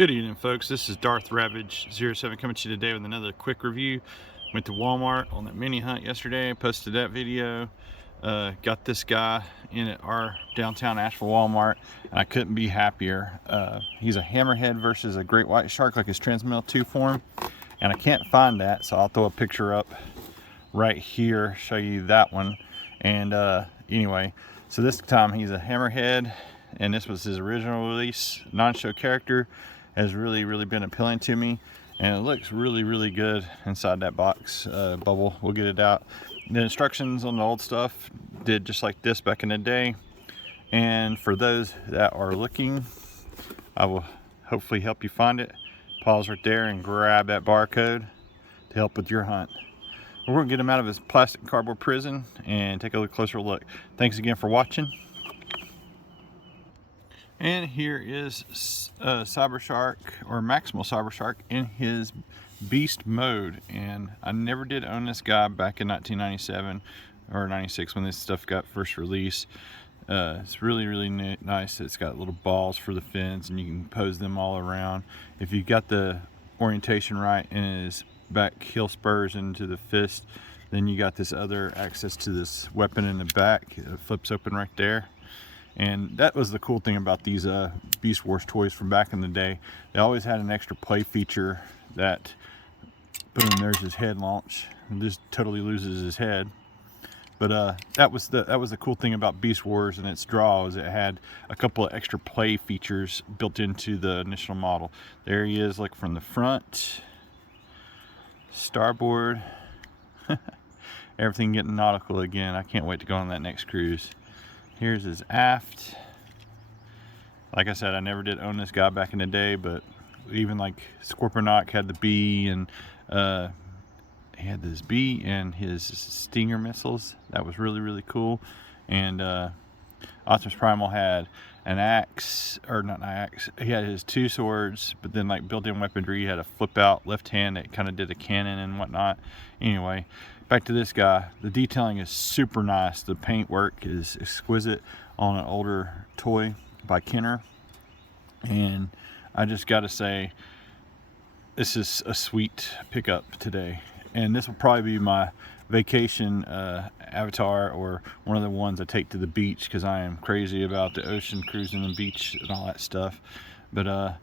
Good evening, folks. This is Darth Ravage07 coming to you today with another quick review. Went to Walmart on that mini hunt yesterday, posted that video. Got this guy in at our downtown Asheville Walmart, and I couldn't be happier. He's a hammerhead versus a great white shark, like his Transmetal 2 form, and I can't find that, so I'll throw a picture up right here, show you that one. And anyway, so this time he's a hammerhead, and this was his original release. Non-show character has really been appealing to me, and it looks really good inside that box bubble. We'll get it out. The instructions on the old stuff did just like this back in the day, and for those that are looking, I will hopefully help you find it. Pause right there and grab that barcode to help with your hunt. We're going to get him out of his plastic and cardboard prison and take a closer look. Thanks again for watching. And here is Cybershark, or Maximal Cybershark, in his beast mode. And I never did own this guy back in 1997 or 96 when this stuff got first released. It's really nice. It's got little balls for the fins, and you can pose them all around. If you got the orientation right and his back heel spurs into the fist, then you got this other access to this weapon in the back. It flips open right there. And that was the cool thing about these Beast Wars toys from back in the day. They always had an extra play feature that, boom, there's his head launch, and just totally loses his head. But that was the cool thing about Beast Wars and its draw, is it had a couple of extra play features built into the initial model. There he is, like from the front, starboard, everything getting nautical again. I can't wait to go on that next cruise. Here's his aft. Like I said, I never did own this guy back in the day, but even like Scorponok had the B, and he had this B and his Stinger missiles. That was really cool. And Optimus Primal had an axe, or not an axe, he had his two swords, but then like built-in weaponry. He had a flip out left hand that kind of did a cannon and whatnot. Anyway, back to this guy. The detailing is super nice. The paint work is exquisite on an older toy by Kenner, and I just got to say, this is a sweet pickup today. And this will probably be my vacation avatar, or one of the ones I take to the beach, because I am crazy about the ocean, cruising and beach and all that stuff. But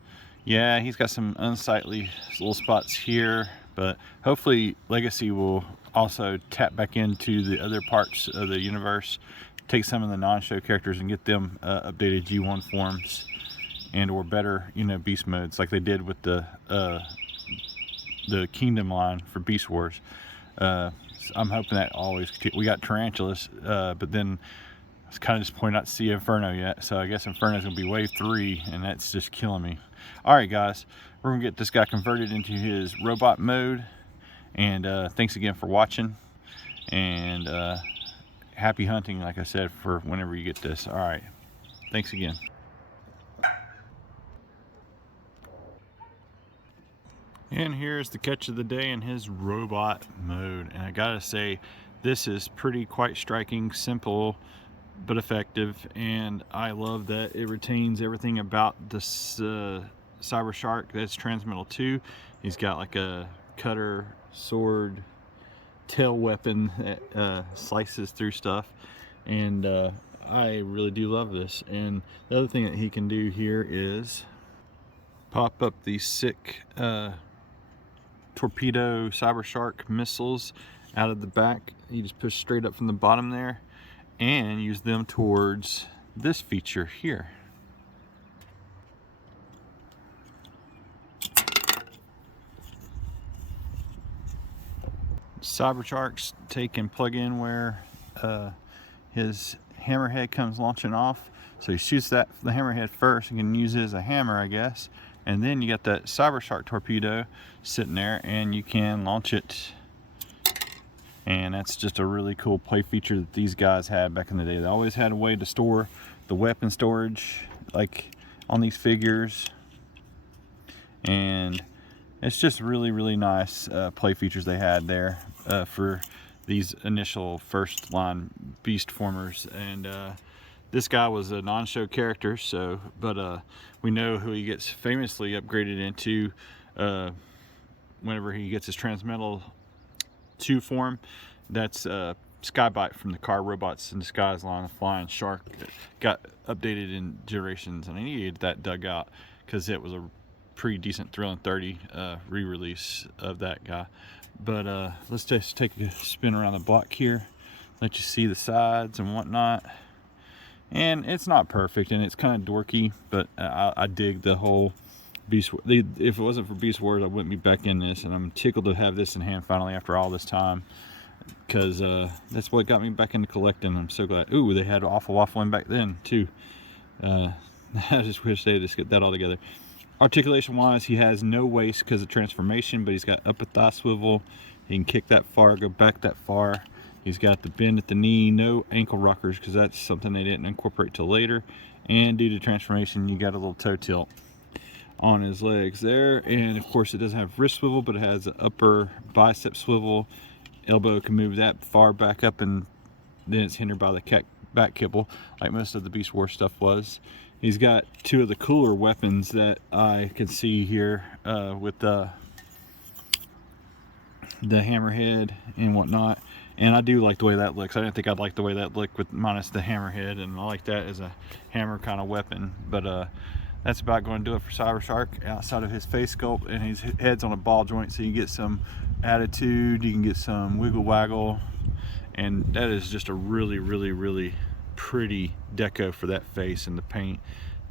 yeah, he's got some unsightly little spots here, but hopefully Legacy will also tap back into the other parts of the universe, take some of the non-show characters and get them updated G1 forms and or better, you know, beast modes, like they did with the Kingdom line for Beast Wars. I'm hoping that always we got Tarantulas, but then I was kind of disappointed not to see Inferno yet, so I guess Inferno is going to be wave 3, and that's just killing me. Alright guys, we're going to get this guy converted into his robot mode, and thanks again for watching, and happy hunting, like I said, for whenever you get this. Alright, thanks again. And here's the catch of the day in his robot mode, and I gotta say, this is quite striking, simple but effective, and I love that it retains everything about this Cybershark that's Transmetal 2. He's got like a cutter, sword, tail weapon that slices through stuff, and I really do love this. And the other thing that he can do here is pop up these sick torpedo Cybershark missiles out of the back. You just push straight up from the bottom there and use them towards this feature here. Cybersharks take and plug in where his hammerhead comes launching off. So he shoots the hammerhead first and can use it as a hammer, I guess. And then you got that Cybershark torpedo sitting there, and you can launch it. And that's just a really cool play feature that these guys had back in the day. They always had a way to store the weapon storage, like on these figures. And it's just really nice play features they had there for these initial first line beast formers. And This guy was a non-show character, so but we know who he gets famously upgraded into whenever he gets his Transmetal 2 form. That's Skybite from the Car Robots in Disguise line of Flying Shark. That got updated in Generations, and I needed that dug out because it was a pretty decent Thrilling 30 re-release of that guy. But let's just take a spin around the block here, let you see the sides and whatnot. And it's not perfect and it's kind of dorky, but I dig the whole Beast. If it wasn't for Beast Wars, I wouldn't be back in this, and I'm tickled to have this in hand finally after all this time, because that's what got me back into collecting. I'm so glad. Ooh, they had Awful Waffle in back then too. I just wish they just get that all together. Articulation wise, he has no waist because of transformation, but he's got upper thigh swivel. He can kick that far, go back that far. He's got the bend at the knee, no ankle rockers because that's something they didn't incorporate till later. And due to transformation, you got a little toe tilt on his legs there. And of course, it doesn't have wrist swivel, but it has an upper bicep swivel. Elbow can move that far back up, and then it's hindered by the back kibble, like most of the Beast Wars stuff was. He's got two of the cooler weapons that I can see here with the hammerhead and whatnot. And I do like the way that looks. I didn't think I'd like the way that looked with minus the hammerhead, and I like that as a hammer kind of weapon. But that's about going to do it for Cybershark. Outside of his face sculpt, and his head's on a ball joint, so you get some attitude, you can get some wiggle waggle, and that is just a really, really, really pretty deco for that face, and the paint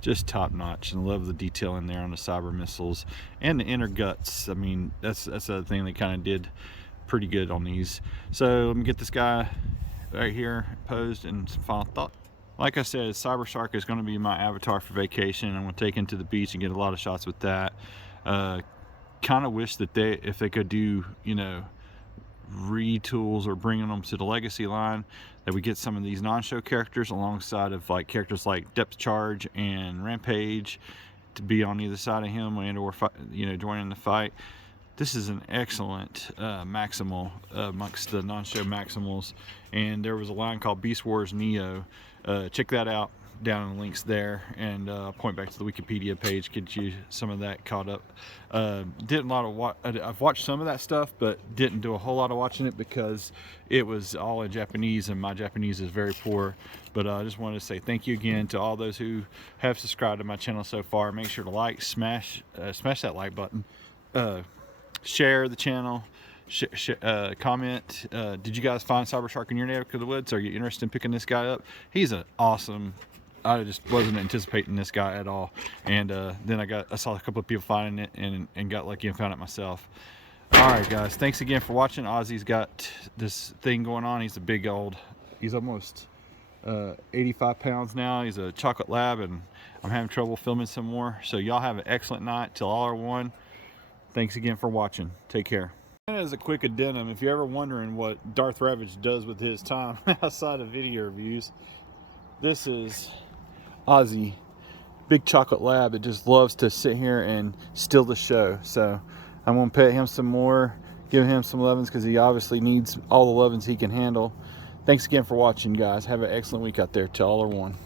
just top notch. And I love the detail in there on the cyber missiles and the inner guts. I mean, that's the thing they kind of did pretty good on these. So let me get this guy right here posed and some final thought. Like I said, Cybershark is going to be my avatar for vacation. I'm going to take him to the beach and get a lot of shots with that. Kind of wish that if they could do, you know, retools or bringing them to the legacy line, that we get some of these non-show characters alongside of like characters like Depth Charge and Rampage to be on either side of him and or you know, joining the fight. This is an excellent maximal amongst the non-show maximals, and there was a line called Beast Wars Neo. Check that out down in the links there, and point back to the Wikipedia page, get you some of that caught up. I've watched some of that stuff, but didn't do a whole lot of watching it because it was all in Japanese, and my Japanese is very poor. But I just wanted to say thank you again to all those who have subscribed to my channel so far. Make sure to like, smash that like button, share the channel, comment. Did you guys find Cybershark in your neck of the woods? Are you interested in picking this guy up? He's an awesome. I just wasn't anticipating this guy at all, and then I saw a couple of people finding it and got lucky and found it myself. All right, guys, thanks again for watching. Ozzy's got this thing going on. He's almost 85 pounds now. He's a chocolate lab, and I'm having trouble filming some more. So y'all have an excellent night till all are one. Thanks again for watching. Take care. And as a quick addendum, if you're ever wondering what Darth Ravage does with his time outside of video reviews, this is Ozzy, big chocolate lab that just loves to sit here and steal the show. So I'm going to pet him some more, give him some lovin's, because he obviously needs all the lovin's he can handle. Thanks again for watching, guys. Have an excellent week out there. Till all are one.